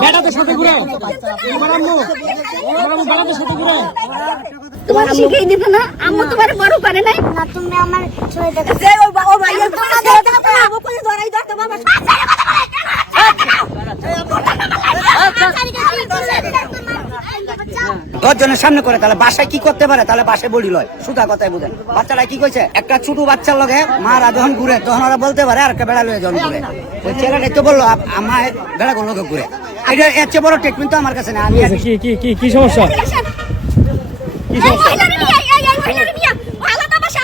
বেটাদের সাথে ঘুরে বেটাদের সাথে ঘুরে তোমার শিখিয়ে দিবে না আম্মু তোমার বড় করে নাই না তুমি আমার যে ও তোমার আম্মু কোনে ধরাই দাও আমাদের বাচ্চা,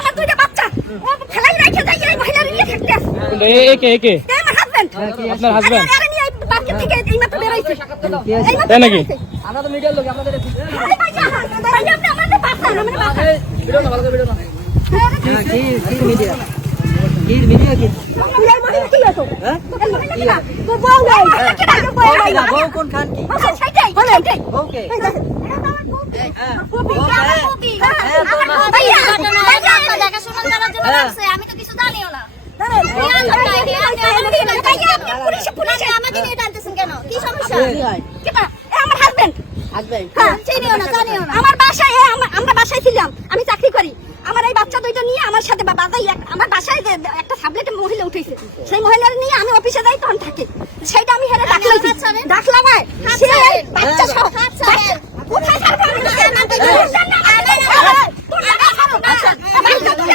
আমাদের বাচ্চা। হ্যাঁ, এই মহিলা কি করতে পারে আছে? এই মহিলা কি না? তো বউ নাই। কি না? বউ নাই। আচ্ছা, সেইটাই, সেইটাই। এই দেখেন। এটা তো আমার বউটি। বউটি, আমার বউটি। হ্যাঁ, আমার ভাইয়া, ভাইয়া, আমি তো কিছু জানিও না। দাঁড়ান। ভাইয়া, আপনি পুলিশে পুলিশে আমাকে নিয়ে টানতেছেন কেন? কি সমস্যা? চিনিও না জানিও না আমার বাসায় আমরা বাসায় ছিলাম আমি চাকরি করি আমার এই বাচ্চা দুইটা নিয়ে আমার সাথে বা- এক- আমার বাসায় যে একটা সাবলেটে মহিলা উঠেছে সেই মহিলার নিয়ে আমি অফিসে যাই তখন থাকে সেইটা আমি হেরে ডাকলাম সে বাচ্চা সহ কোথায়। আচ্ছা, করে।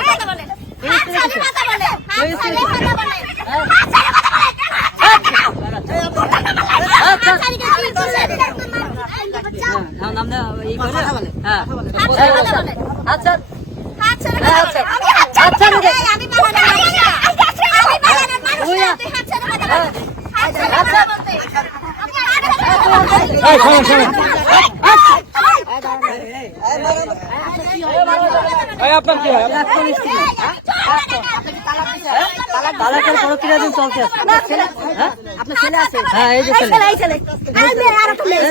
আচ্ছা আপনার কি হয়? biraz insult yaz. Ha? ছেলে আছে হ্যাঁ এই যে ছেলে, এই ছেলে। মেয়ে, আর মেয়ে।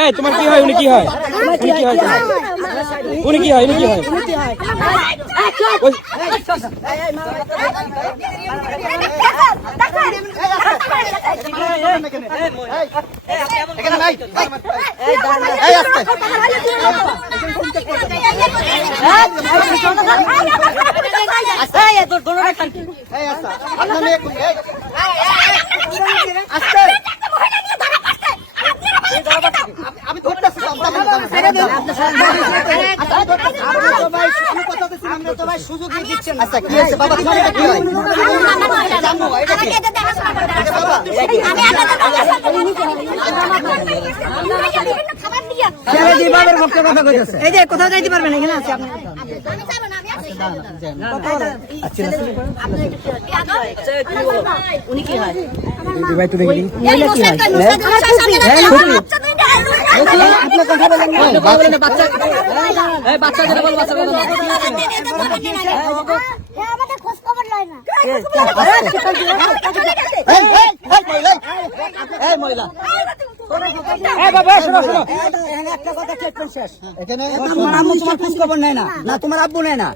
এই তোমার কি হয় উনি কি হয় উনি কি হয় উনি কি হয় উনি কি হয় এই দোনো আমি ধরতেছি সুযোগ দিচ্ছেন আচ্ছা কি বাবা তোমার কি হয় আমি বাবার পক্ষে কথা কইতেছে এই যে কোথাও যাইতে পারবেন এখানে আছে আপনি না আমি উনি কি হয় ভাই তো দেখি এই নুসরাত কই নুসরাত নুসরাত সামনে আপনার কথা বলেন কথা বলেন বাচ্চা এই বাচ্চা যেটা বল বাচ্চা বলেন আমাদের খোঁজ খবর লয় না এই এই এই মহিলা এই মহিলা এই বাবা শোনো শোনো। এখানে একটা কথা ট্রিটমেন্ট শেষ। এখানে তোমার আম্মু তোমার খোঁজ খবর নেয় না। না তোমার আব্বু নেয় না।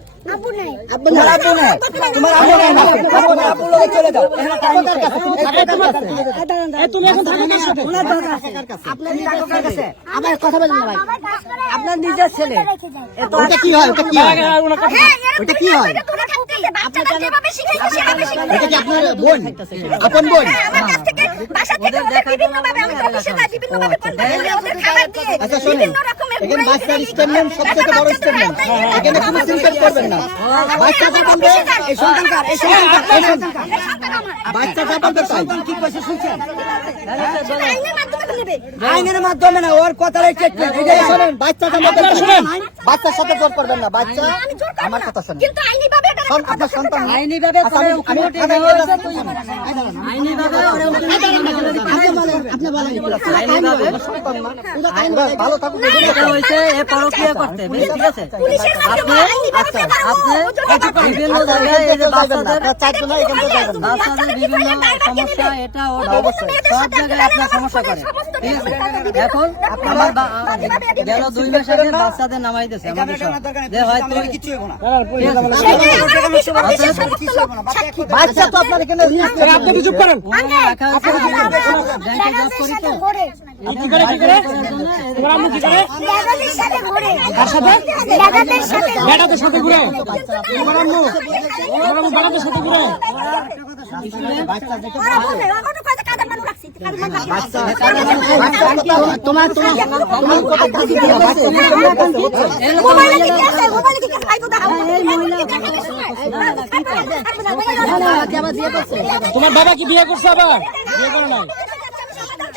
তোমার আব্বু নেয়। তোমার আব্বু নেয় না। আব্বু আব্বু লগে চলে যাও। এখানে কাগজের কাছে কাগজের কাছে এই তুমি এখন থাকো কার সাথে ওনার দরকার আপনার কাছে। আমার কথা বলেন না ভাই। আপনার নিজের ছেলে। ওটা কি হয়? ওটা কি হয়? ওটা কি হয়? এটা কি আপনার বোন আপন বোন। থেকে থেকে ওদের খাবার দিয়ে আচ্ছা, শোনেন। এখানে বাচ্চার স্টেটমেন্ট সবথেকে বড় স্টেটমেন্ট এখানে কোনো সিনকেট করবেন না। বাচ্চা এই সন্তানকার এই সন্তানকার এই সন্তানকার বাচ্চা সন্তান কি কইছে শুনছেন? আইনের মাধ্যমে না ওর কথার স্টেটমেন্ট এটাই আইন। শোনেন বাচ্চা আপনারা শুনেন। বাচ্চার সাথে জোর করবেন না। বাচ্চা আমি জোর করব আমার কথা শোনেন। কিন্তু আইনি ভাবে আপনার সন্তান আইনি ভাবে আচ্ছা, আমি-। আইনি ভাবে ভালো থাকুক এটা এ করতে। ঠিক আছে। আপনি বিভিন্ন জায়গায় এই যে বাচ্চাদের চারজন এখান থেকে যাবেন না। বাচ্চাদের বিভিন্ন সমস্যা এটা ওটা সব জায়গায় আপনার সমস্যা করে ঠিক আছে এখন আমার গেল দুই মাস আগে বাচ্চাদের নামাই দিয়েছে আমাদের যে হয়তো। বাচ্চা তো আপনার এখানে আপনি করেন রাখা হয়েছে সাথে ঘোরে। তোমার বাবা কি বিয়ে করছে আবার? বিয়ে করে নাই?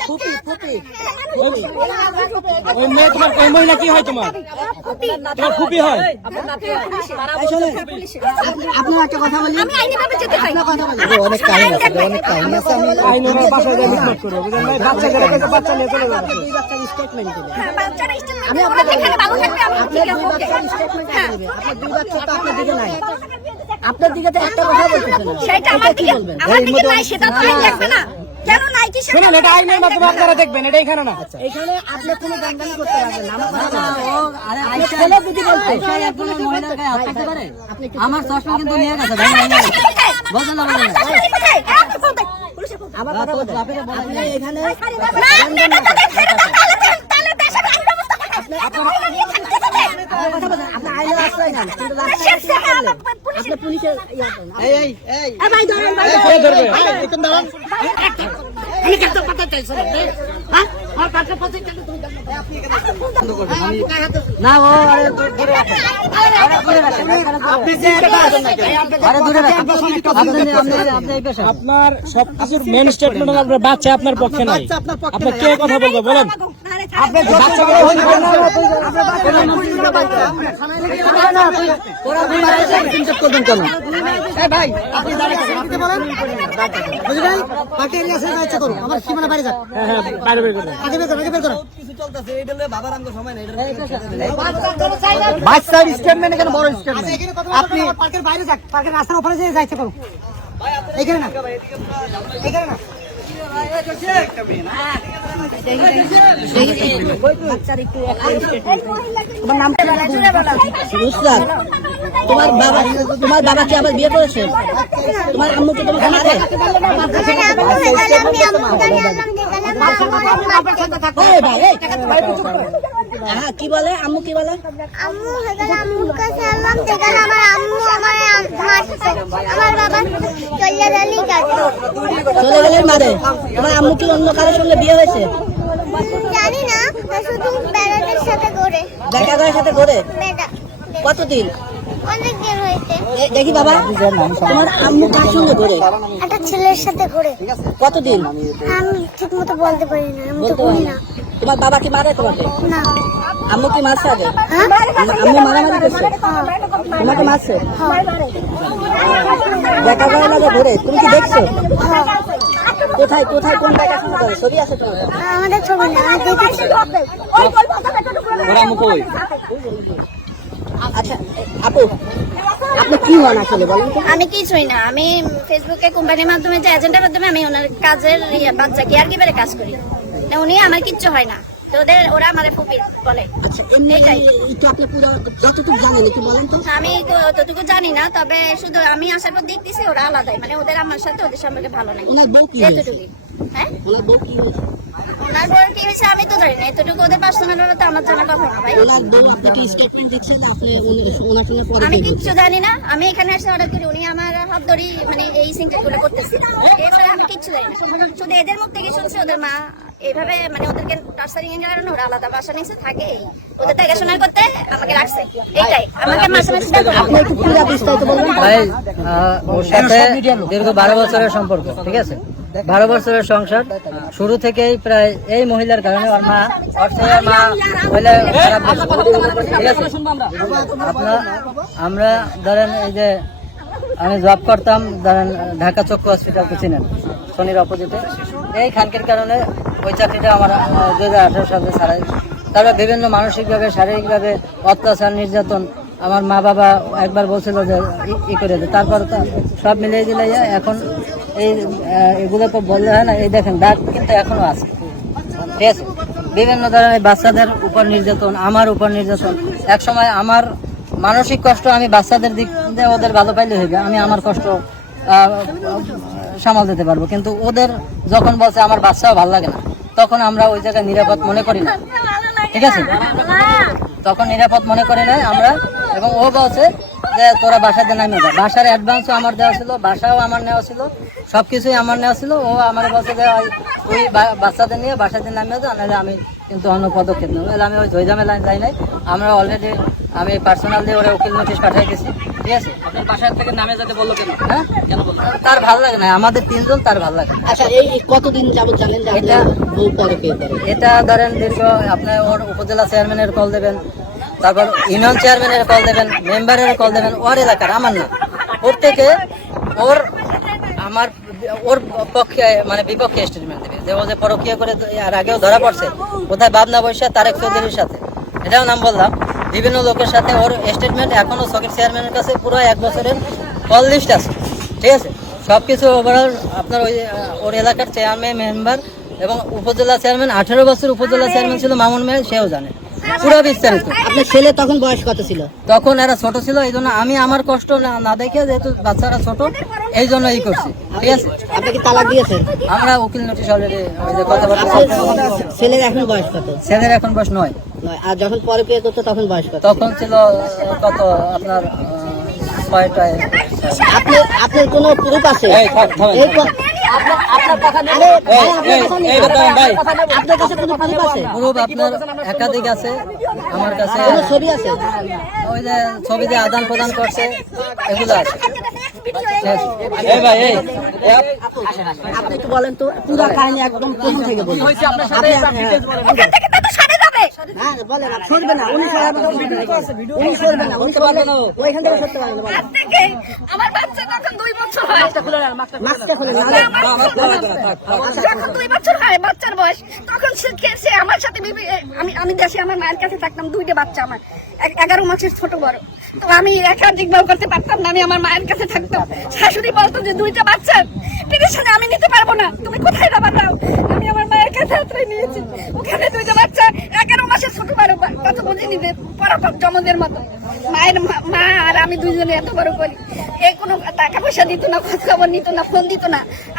ফুপি ফুপি। ওই মেয়ে তোমার ওই মহিলা কি হয় তোমার? তোমার খুবই হয়? আপনার একটা কথা বলি। অনেক কাহিনী আছে অনেক কাহিনী আছে। আমি বাসায় গিয়ে করবে বুঝলেন? নাই বাচ্চা গেলে কিন্তু বাচ্চা নিয়ে চলে যাবে এখানে ভালো থাকবে আমি ঠিক আছে ওকে। দুই বাচ্চা তো আপনার দিকে নাই। আপনার দিকে তো একটা কথা বলতেছে না। সেটা আমার দিকে আমার দিকে নাই সেটা তো না। শুনুন এটা আইনের মাধ্যমে আপনারা দেখবেন এটা এখানে না এখানে আপনি কোনো দাঙ্গালি করতে পারবেন না আমার ও আরে আইসা ছেলে বলতে আইসা একজন মহিলার গায়ে হাত দিতে পারে আমার চশমা কিন্তু নিয়ে গেছে ভাই বলেন না বলেন না আমার কথা আপনি এখানে আপনি আপনি ধরবে একদম দাঁড়ান না গো আরে দূরে আপনার সবকিছুর মেন স্টেটমেন্ট আপনার বাচ্চা আপনার পক্ষে নাই। আপনার আপনি কে কথা বলব বলেন? আপনি ভাই আপনি করুন আমার সীমানা বাইরে যান হ্যাঁ হ্যাঁ বাইরে বের করে আগে বের করুন আগে বের করুন বাচ্চার স্টেটমেন্ট এখানে বড় স্টেটমেন্ট আপনি পার্কের বাইরে যান পার্কের রাস্তার উপরে যেয়ে যাইতে করুন এখানে না এখানে না তোমার বাবা তোমার বাবা কি আবার বিয়ে করেছে তোমার আম্মু কি তোমাকে মারে এই। হ্যাঁ কি বলে? আম্মু কি বলে? আম্মু আম্মুর কাছে এলাম দেখেন আমার আম্মু আমার আম- আমার বাবা চলে গেলেই কাছে চলে আমার আম্মু কি অন্য কারোর সঙ্গে বিয়ে হয়েছে? জানি না শুধু বেড়াদের সাথে ঘোরে। করার সাথে ঘোরে? কতদিন? দেখি বাবা। তোমার আম্মু কার সঙ্গে ঘরে? একটা ছেলের সাথে ঘুরে। কতদিন? আমি ঠিক মতো বলতে পারি না আমি তো বলি না। না। তোমার বাবা কি মারে তোমাকে না। আম্মু কি মারছে আগে? হ্যাঁ? আম্মু মারামারি করছে? তোমাকে মারছে? দেখা করে লাগে ঘুরে। তুমি কি দেখছ? কোথায় কোথায় কোন জায়গায় ছবি আছে তোমার আমাদের ছবি না দেখেছি ওরা মুখ কই আচ্ছা আপু আপনি কি হন আসলে বলেন তো? আমি কিছুই না আমি ফেসবুকে কোম্পানির মাধ্যমে যে এজেন্টের মাধ্যমে আমি ওনার কাজের ইয়ে বাচ্চা কেয়ার গিভারে কাজ করি। না, উনি আমার কিচ্ছু হয় না। তো ওদের ওরা বলে। আচ্ছা যতটুকু জানেন একটু বলেন তো? আমি জানি না তবে শুধু আমি আসার পর দেখতেছি ওরা আলাদাই। মানে ওদের আমার সাথে ওদের সম্পর্কে ভালো নাই। কি এতটুকুই। হ্যাঁ? ওনার বউ কি হয়েছে আমি তো জানি না। এতটুকু ওদের পার্সোনাল তো আমার জানার কথা না ভাই। ওনার বউ আপনি কি স্টেটমেন্ট দেখছেন? আপনি ওনার সঙ্গে পরে আমি কিচ্ছু জানি না। আমি এখানে এসে অর্ডার করি উনি আমার হাত ধরি মানে এই সিংটা গুলো করতেছে। এছাড়া আমি কিচ্ছু জানি না। শুধু এদের মুখ থেকে শুনছি ওদের মা এইভাবে মানে ওদেরকে টার্সারিং এর জন্য ওরা আলাদা বাসা নিচে থাকে ওদের দেখাশোনা করতে আমাকে রাখছে এইটাই। আমাকে মাসে মাসে আপনি একটু পুরো বিস্তারিত বলবেন ভাই ওর সাথে দীর্ঘ বারো বছরের সম্পর্ক ঠিক আছে? বারো বছরের সংসার। শুরু থেকেই প্রায় এই মহিলার কারণে ওর মা ওর মা হইলে ঠিক আছে? আপনার আমরা ধরেন এই যে আমি জব করতাম ঢাকা চক্ষু হসপিটাল তো চিনেন, শনির অপোজিটে এই খানকের কারণে ওই চাকরিটা আমার দু হাজার আঠারো সালে ছাড়াই। তারপরে বিভিন্ন মানসিকভাবে, শারীরিকভাবে অত্যাচার, নির্যাতন, আমার মা বাবা একবার বলছিল যে, ই- করে দে। তারপর সব মিলিয়ে দিলে এখন এই এগুলো তো বললে হয় না, এই দেখেন, দাগ কিন্তু এখনও আছে। ঠিক আছে? বিভিন্ন ধরনের বাচ্চাদের উপর নির্যাতন, আমার উপর নির্যাতন। এক সময় আমার মানসিক কষ্ট আমি বাচ্চাদের দিক দিয়ে ওদের ভালো পাইলে হইবে, আমি আমার কষ্ট সামাল দিতে পারব। কিন্তু ওদের যখন বলছে আমার বাচ্চাও ভালো লাগে না, তখন আমরা ওই জায়গায় নিরাপদ মনে করি না। ঠিক আছে? তখন নিরাপদ মনে করি না আমরা, এবং ও বলছে যে, তোরা বাসাতে নামিয়ে যা বাসার অ্যাডভান্সও আমার দেওয়া ছিল, বাসাও আমার নেওয়া ছিল, সবকিছুই আমার নেওয়া ছিল। ও আমার বলছে যে, ওই- বাচ্চাদের নিয়ে বাসাতে নামিয়ে যা নাহলে আমি কিন্তু অন্য পদক্ষেপ নেব। আমি ওই জয়জামেলায় যাই নাই। আমরা অলরেডি আমি পার্সোনালি ওরা উকিল নোটিশ পাঠিয়ে দিয়েছি ঠিক আছে? আপনার বাসার থেকে নামে যেতে বলল কেন? হ্যাঁ? তার ভালো লাগে না আমাদের তিনজন তার ভালো লাগে আচ্ছা এই কতদিন যাবত জানেন যে আপনার বউ পরকে করে এটা ধরেন দীর্ঘ আপনি ওর উপজেলা চেয়ারম্যানের কল দেবেন তারপর ইউনিয়ন চেয়ারম্যানের কল দেবেন মেম্বারের কল দেবেন ওর এলাকার আমার না। ওর থেকে ওর আমার ওর পক্ষে মানে বিপক্ষে স্টেটমেন্ট দেবে। যে ও যে পরকীয়া করে আর আগেও ধরা পড়ছে কোথায় বাবনা বৈশা তারেক চৌধুরীর সাথে। এটাও নাম বললাম। বিভিন্ন লোকের সাথে ওর স্টেটমেন্ট এখনও সকেট চেয়ারম্যানের কাছে পুরো এক বছরের কল লিস্ট আছে। ঠিক আছে? সবকিছু ওভারঅল আপনার ওই ওর এলাকার চেয়ারম্যান মেম্বার এবং উপজেলা চেয়ারম্যান আঠেরো বছর উপজেলা চেয়ারম্যান ছিল মামুন মেয়ে সেও জানে। পুরো বিস্তারিত। আপনার ছেলে তখন বয়স কত ছিল? তখন এরা ছোট ছিল এই জন্য আমি আমার কষ্ট না দেখে যেহেতু বাচ্চারা ছোট এই জন্য এই করছি। ঠিক আছে? আপনি কি তালাক দিয়েছেন? আমরা উকিল নোটিশ অলরেডি কথাবার্তা ছেলের এখন বয়স কত? ছেলের এখন বয়স নয়। নয়। আর যখন পরকে করতো তখন বয়স কত? তখন ছিল কত আপনার ছয়টায়? আপনি আপনার কোনো প্রুফ আছে? এই, আপনার কাছে কোনো প্রুফ আছে? গ্রুপ আপনার একাধিক আছে আমার কাছে। কোনো ছবি আছে? ওই যে ছবি দিয়ে আদান প্রদান করছে এগুলো আছে। আপনি একটু বলেন তো পুরো কাহিনী একদম প্রথম থেকে বলুন। আপনি ওখান থেকে তো সরে যাবে হ্যাঁ বলেন সরবে না উনি সরবে না উনি সরবে না উনি সরবে না ওইখান থেকে সরতে পারবেন না বলেন আজ থেকে আমার বাচ্চা তখন দুই বছর হয় মাস্কটা খুলে না যখন দুই বছর হয় বাচ্চার বয়স তখন সে কে- আমার সাথে আমি আমি দেশে আমার মায়ের কাছে থাকতাম দুইটা বাচ্চা আমার এগারো মাসের ছোট বড় তো আমি একাধিক বউ করতে পারতাম না আমি আমার মায়ের কাছে থাকতাম শাশুড়ি বলতো যে দুইটা বাচ্চা আমি নিতে পারব না তুমি কোথায় যাবার নাও আমি আমার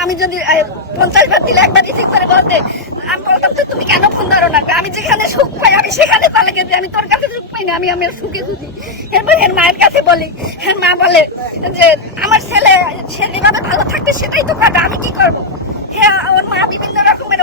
আমি যদি পঞ্চাশ বার দিলে একবার রিসিভ করে বলতে, আমি বলতাম তো তুমি কেন ফোন ধরো না? আমি যেখানে সুখ পাই, আমি সেখানে চলে গেছি আমি তোর কাছে সুখ পাই না, আমি আমার সুখে খুঁজি এরপর এর মায়ের কাছে বলি হ্যাঁ মা বলে যে, আমার ছেলে, সে যেভাবে ভালো থাকবে, সেটাই তো কথা আমি কি করব? হ্যাঁ ওর মা বিভিন্ন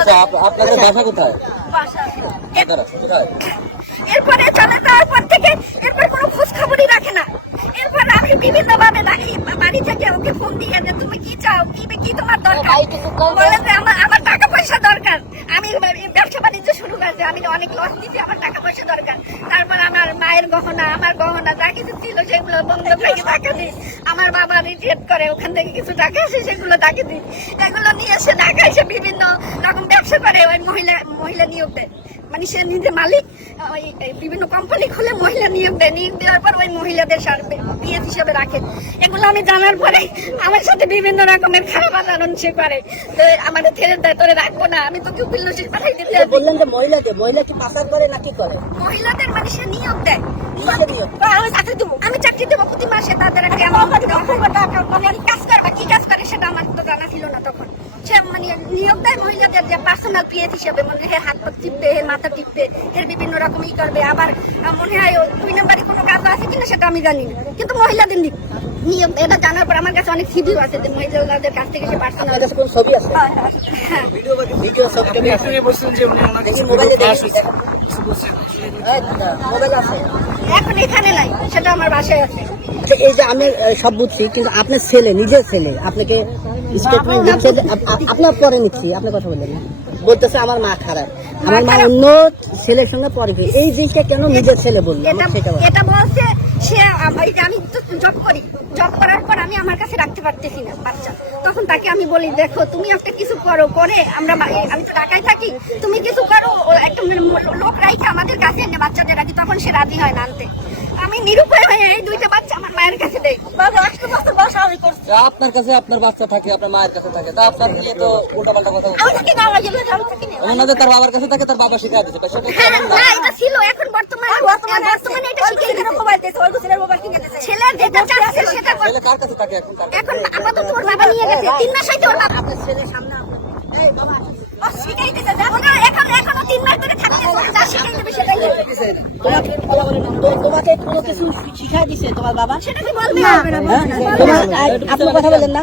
আপনাদের বাসা কোথায়? বাসা। কোথায়? এরপরে চলে যাওয়ার পর থেকে এরপর কোনো খোঁজ খবরই রাখে না। এরপর আমি বিভিন্ন ভাবে বাড়ি থেকে ওকে ফোন দিয়ে যে তুমি কি চাও কি কি তোমার দরকার? বলে যে আমার আমার টাকা পয়সা দরকার। আমি ব্যবসা বাণিজ্য শুরু করেছি আমি অনেক লস দিচ্ছি আমার টাকা পয়সা দরকার। তারপর আমার মায়ের গহনা আমার গহনা যা কিছু ছিল সেগুলো বন্ধ থেকে টাকা দিই। আমার বাবা রিজেক্ট করে ওখান থেকে কিছু টাকা আসে সেগুলো তাকে দিই। এগুলো নিয়ে এসে ঢাকা এসে বিভিন্ন রকম ব্যবসা করে ওই মহিলা মহিলা নিয়োগ দেয়। মানে সে নিজে মালিক ওই বিভিন্ন কোম্পানি খুলে মহিলা নিয়োগ দেয়। নিয়োগ দেওয়ার পর ওই মহিলাদের সার বিয়ে হিসেবে রাখে। এগুলো আমি জানার পরে আমার সাথে বিভিন্ন রকমের খারাপ আচরণ সে করে। তো আমাদের ছেড়ে দেয় তোরে রাখব না আমি তোকে উকিল নোটিশ পাঠাই দিতে। বললেন যে মহিলাকে মহিলা কি পাচার করে না কি করে? মহিলাদের মানে সে নিয়োগ দেয়। আমি চাকরি দেবো আমি চাকরি দেবো প্রতি মাসে তাদের একটা কাজ করবে কি কাজ করে সেটা আমার তো জানা ছিল না তখন। সে মানে নিয়োগ দেয় মহিলাদের যে পার্সোনাল পিএস হিসেবে মানে হে হাত পা টিপবে হে মাথা টিপবে এর বিভিন্ন রকম ই করবে। আবার মনে হয় দুই নম্বরে কোনো কাজ আছে কিনা সেটা আমি জানি না। কিন্তু মহিলাদের নিয়োগ এটা জানার পর আমার কাছে অনেক সিভিও আছে যে মহিলাদের কাছ থেকে সে পার্সোনাল কোন ছবি আছে? হ্যাঁ ভিডিও ছবি যে উনি ওনার মোবাইলে মোবাইল আছে। এখন এখানে নাই সেটা আমার বাসায় আছে। আচ্ছা, এই যে আমি সব বুঝছি কিন্তু আপনার ছেলে নিজের ছেলে আপনাকে স্টেটমেন্ট যে আপনার পরে নিচ্ছি আপনি কথা বললেন বলতেছে আমার মা খারাপ। আমার মা অন্য ছেলের সঙ্গে পরে এই জিনিসটা কেন নিজের ছেলে বলল? এটা বলছে সে আম- তো জব করি। জব করার পর আমি আমার কাছে রাখতে পারতেছি না বাচ্চা। তখন তাকে আমি বলি দেখো তুমি একটা কিছু করো করে আমরা আমি তো ঢাকায় থাকি। তুমি কিছু করো একটা লোক রাইখে আমাদের কাছে এনে বাচ্চাদের রাখি। তখন সে রাজি হয় না আনতে। আমি নিরুপায় হয়ে এই দুইটা বাচ্চা আমার মায়ের কাছে দেই। বাবা আটশো বছর বয়স আমি করছি। আপনার কাছে আপনার বাচ্চা থাকে আপনার মায়ের কাছে থাকে। তা আপনার বিয়ে তো উল্টা পাল্টা কথা না আমি থাকি না। ওনাদের তার বাবার কাছে থাকে তার বাবা শিখা দিচ্ছে তাই সব হ্যাঁ, না এটা ছিল এখন বর্তমানে বর্তমানে বর্তমানে এটা শিখে গেছে মোবাইল দিয়েছে ওই ছেলের মোবাইল কিনে দিয়েছে। ছেলের যেটা চাচ্ছে সেটা করছে। ছেলে কার কাছে থাকে এখন এখন আপাতত ওর বাবা নিয়ে গেছে তিন মাস হইতে ওর বাবা ও শিখাই দিছে দেখো তোমাকে কোনো কিছু শিখাই দিছে তোমার বাবা আপনি কথা বলেন না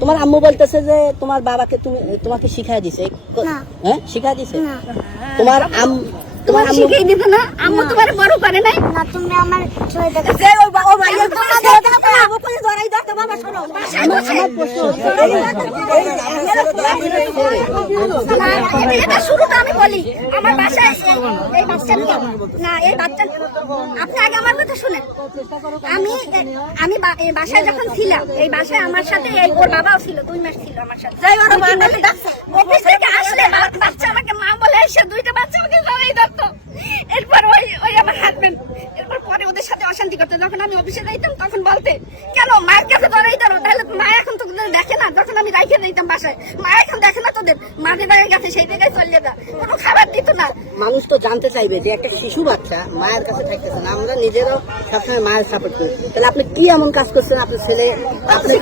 তোমার আম্মু বলতেছে যে তোমার বাবাকে তুমি তোমাকে শিখাই দিছে। হ্যাঁ? শিখাই দিছে? তোমার আম তোমার আম্মু দিতে না আম্মু তোমার বড় করে নাই না তুমি আমার ছেলেটাকে যে ও বা- ও ভাইয়া তোমার ছেলেটা তো আবু করে ধরাই দাও বাবা শোনো বাসায় বসে না, এটা- এটা শুরুটা আমি বলি আমার বাসায় এই- এই বাচ্চা নিয়ে না এই বাচ্চা আপনি আগে আমার কথা শুনেন আমি আমি বাসায় যখন ছিলাম এই বাসায় আমার সাথে এই ওর বাবাও ছিল দুই মাস ছিল আমার সাথে অফিস থেকে আসলে বাচ্চা আমাকে মা বলে এসে দুইটা বাচ্চা আমাকে ধরেই ধরতো। এরপর ওই ওই আমার হাজবেন্ড এরপর পরে ওদের সাথে অশান্তি করতো। যখন আমি অফিসে যাইতাম, তখন বলতে, কেন, মায়ের কাছে ধরেই ধরো, তাহলে মা এখন তো দেখে না। যখন আমি রাইখে দিতাম বাসায়, মা এখন দেখে না তোদের। মাঝে জায়গায় গেছে, সেই জায়গায় চলে যা। কোনো খাবার দিত না। মানুষ তো জানতে চাইবে যে একটা শিশু বাচ্চা মায়ের কাছে থাকতেছে না আমরা নিজেরও সবসময় মায়ের সাপোর্ট করি। তাহলে আপনি কি এমন কাজ করছেন? আপনার ছেলে আপনি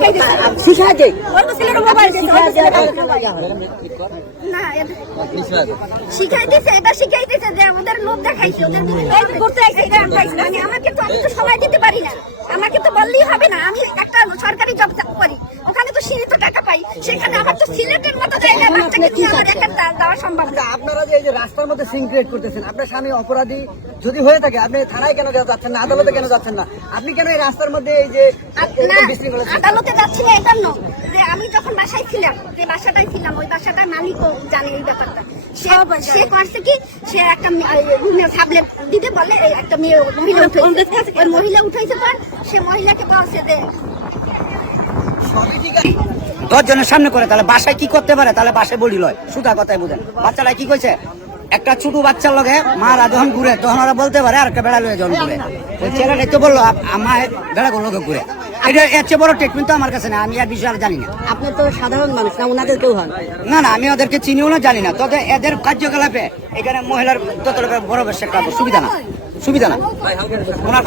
এটা যে আমাদের লোক দেখাইছে ওদের করতে আমাকে তো আমি তো সময় দিতে পারি না। আমাকে তো বললেই হবে না। আমি একটা সরকারি জব করি। ওখানে তো সীমিত টাকা পাই। সেখানে আমার তো সিলেটের মতো জায়গায় বাচ্চাকে আমার একটা দেওয়া সম্ভব না। আপনারা যে রাস্তার মধ্যে ক্রিয়েট করতেছেন? আপনার স্বামী অপরাধী যদি হয়ে থাকে আপনি থানায় কেন যাচ্ছেন না? আদালতে কেন যাচ্ছেন না? আপনি কেন এই রাস্তার মধ্যে এই যে আদালতে যাচ্ছি না এই জন্য যে আমি যখন বাসায় ছিলাম যে বাসাটায় ছিলাম ওই বাসাটার মালিকও জানে এই ব্যাপারটা। সে সে করছে কি? সে একটা সাবলেট দিতে বলে একটা মেয়ে মহিলা উঠাইছে। ওই মহিলা উঠাইছে পর সে মহিলাকে বলছে যে দশ জনের সামনে করে তাহলে বাসায় কি করতে পারে? তাহলে বাসায় বলি লয়। সুতা কথাই বুঝেন। বাচ্চারা কি কইছে? একটা ছোট বাচ্চার লগে মারা যখন ঘুরে তখন ওরা বলতে পারে আর একটা বেড়া লয়ে যখন ঘুরে। ওই ছেলেটা তো বলল আমার বেড়া লোকে ঘুরে? এটা এর চেয়ে বড় ট্রিটমেন্ট তো আমার কাছে না আমি আর বিষয় আর জানি না। আপনি তো সাধারণ মানুষ না ওনাদের কেউ হন? না না আমি ওদেরকে চিনিও না জানি না। তবে এদের কার্যকলাপে এখানে মহিলার তত বড় বেশ একটা সুবিধা না সুবিধা না। ওনার